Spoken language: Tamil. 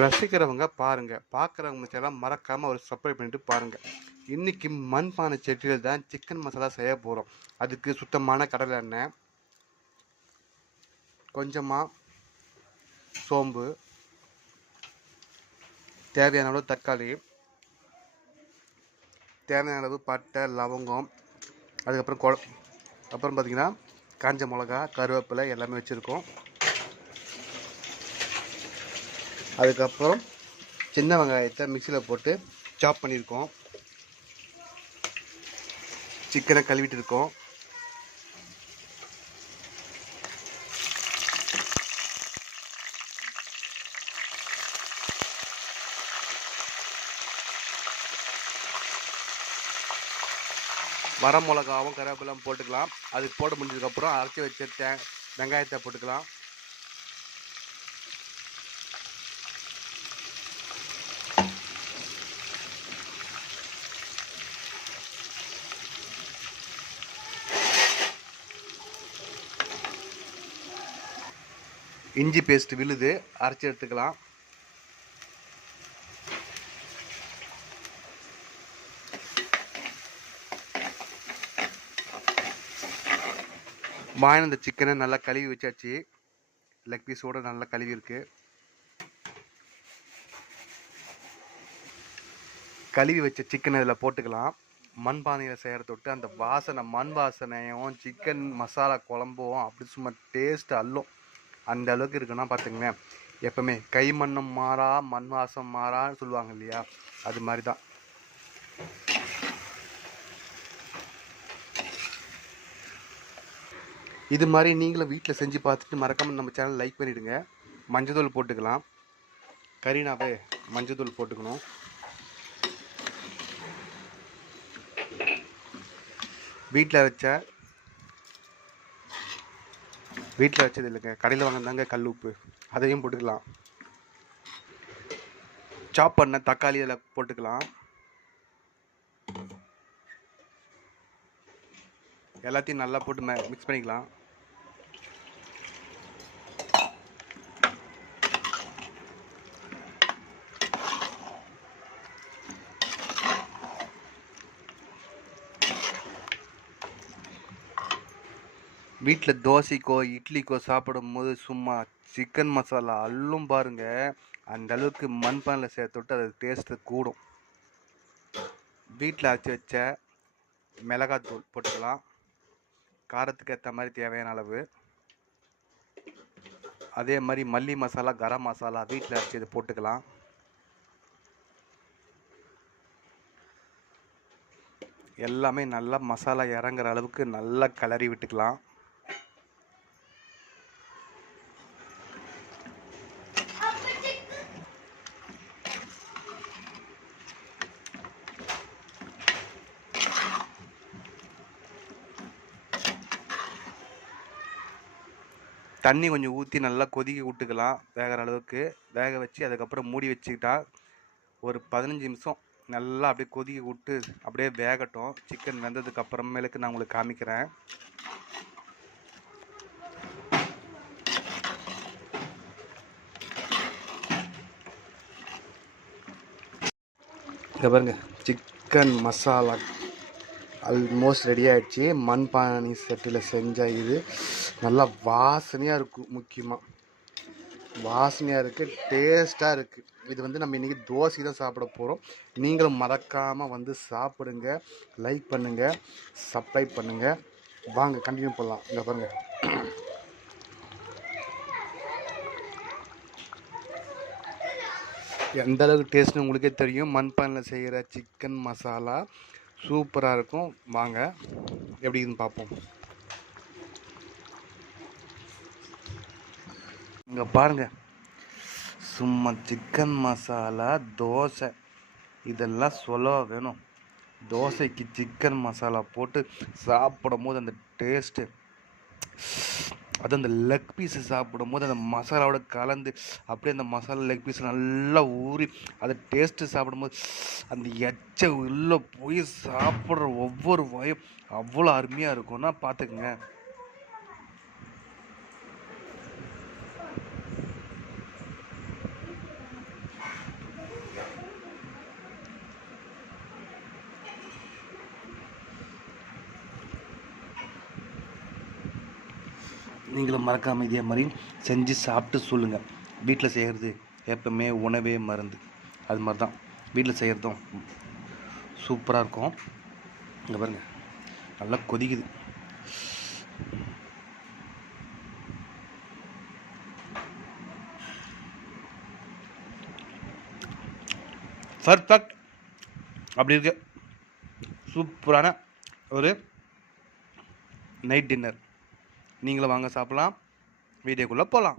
ரசிக்கிறவங்க பாருங்கள், பார்க்குறவங்க எல்லாம் மறக்காமல் ஒரு சப்ஸ்கிரைப் பண்ணிட்டு பாருங்கள். இன்றைக்கி மண்பானை சட்டியில் தான் சிக்கன் மசாலா செய்ய போகிறோம். அதுக்கு சுத்தமான கடலை எண்ணெய், கொஞ்சமாக சோம்பு, தேவையான அளவு தக்காளி, தேவையான அளவு பட்டை, லவங்கம், அதுக்கப்புறம் அப்புறம் பார்த்திங்கன்னா காஞ்ச மிளகா, கருவேப்பிலை எல்லாமே வச்சுருக்கோம். அதுக்கப்புறம் சின்ன வெங்காயத்தை மிக்சியில் போட்டு சாப் பண்ணியிருக்கோம். சிக்கனை கழுவிட்டு இருக்கோம். வர மிளகாவும் கருவேப்பிலாம் போட்டுக்கலாம். அது போட முடிஞ்சதுக்கப்புறம் அரைச்சி வச்ச வெங்காயத்தை போட்டுக்கலாம். இஞ்சி பேஸ்ட் விழுது, அரைச்சி எடுத்துக்கலாம். இந்த சிக்கனை நல்லா கழுவி வச்சாச்சு. லெக் பீஸோடு நல்லா கழுவி இருக்கு. கழுவி வச்ச சிக்கனை இதில் போட்டுக்கலாம். மண்பானையில் செய்கிற தொட்டு அந்த வாசனை, மண் வாசனையும் சிக்கன் மசாலா குழம்பும் அப்படி சும்மா டேஸ்ட் அள்ளும். அந்த அளவுக்கு இருக்குன்னா பார்த்துங்களேன். எப்பவுமே கை மண்ணும் மாறா மண் வாசம் மாறான்னு சொல்லுவாங்க இல்லையா, அது மாதிரி தான். இது மாதிரி நீங்களும் வீட்டில் செஞ்சு பார்த்துட்டு மறக்காமல் நம்ம சேனல் லைக் பண்ணிவிடுங்க. மஞ்சள் போட்டுக்கலாம். கறினாவே மஞ்சள் போட்டுக்கணும். வீட்டில் வச்சது இல்லைங்க, கடையில் வாங்கினாங்க கல் உப்பு, அதையும் போட்டுக்கலாம். சாப் பண்ண தக்காளி அதில் போட்டுக்கலாம். எல்லாத்தையும் நல்லா போட்டு மிக்ஸ் பண்ணிக்கலாம். வீட்டில் தோசைக்கோ இட்லிக்கோ சாப்பிடும் போது சும்மா சிக்கன் மசாலா அள்ளும் பாருங்க. அந்த அளவுக்கு மண்பானில் சேர்த்துட்டு அது டேஸ்ட்டு கூடும். வீட்டில் அரைச்சி வச்ச மிளகாத்தூள் போட்டுக்கலாம். காரத்துக்கு ஏற்ற மாதிரி தேவையான அளவு. அதே மாதிரி மல்லி மசாலா, கரம் மசாலா வீட்டில் அரைச்சி போட்டுக்கலாம். எல்லாமே நல்லா மசாலா இறங்குற அளவுக்கு நல்லா கிளறி விட்டுக்கலாம். தண்ணி கொஞ்சம் ஊற்றி நல்லா கொதிக்க விட்டுக்கலாம். வேகிற அளவுக்கு வேக வச்சு அதுக்கப்புறம் மூடி வச்சுக்கிட்டா ஒரு 15 நிமிஷம் நல்லா அப்படியே கொதிக்க விட்டு அப்படியே வேகட்டும். சிக்கன் வெந்ததுக்கு அப்புறமேலுக்கு நான் உங்களுக்கு காமிக்கிறேன். இங்கே பாருங்க, சிக்கன் மசாலா ஆல்மோஸ்ட் ரெடி ஆகிடுச்சு. மண்பானை சட்டியில் செஞ்ச இது நல்லா வாசனையாக இருக்கும். முக்கியமாக வாசனையாக இருக்குது, டேஸ்ட்டாக இருக்குது. இது வந்து நம்ம இன்றைக்கி தோசை தான் சாப்பிட போகிறோம். நீங்களும் மறக்காமல் வந்து சாப்பிடுங்க, லைக் பண்ணுங்கள், சப்ஸ்கிரைப் பண்ணுங்கள். வாங்க கண்டினியூ பண்ணலாம். இங்கே பாருங்கள், எந்த அளவுக்கு டேஸ்ட்னு உங்களுக்கே தெரியும். மண்பானில் செய்கிற சிக்கன் மசாலா சூப்பராக இருக்கும். வாங்க எப்படின்னு பார்ப்போம். இங்கே பாருங்கள், சும்மா சிக்கன் மசாலா தோசை இதெல்லாம் சொல்ல வேணும். தோசைக்கு சிக்கன் மசாலா போட்டு சாப்பிடும் போது அந்த டேஸ்ட்டு, அது அந்த லெக் பீஸு சாப்பிடும் போது அந்த மசாலாவோட கலந்து அப்படியே அந்த மசாலா லெக் பீஸ் நல்லா ஊறி அதை டேஸ்ட்டு சாப்பிடும்போது அந்த எச்சை உள்ளே போய் சாப்பிட்ற ஒவ்வொரு வாயும் அவ்வளோ அருமையாக இருக்கும்னா பார்த்துக்குங்க. நீங்களும் மறக்காமல் இதே மாதிரி செஞ்சு சாப்பிட்டு சொல்லுங்கள். வீட்டில் செய்கிறது எப்பவுமே உணவே மருந்து. அது மாதிரி தான் வீட்டில் செய்கிறதும் சூப்பராக இருக்கும். இங்கே பாருங்கள், நல்லா கொதிக்குது. பர்ஃபெக்ட். அப்படி இருக்கு சூப்பரான ஒரு நைட் டின்னர். நீங்களும் வாங்க சாப்பிட்லாம். வீடியோக்குள்ளே போகலாம்.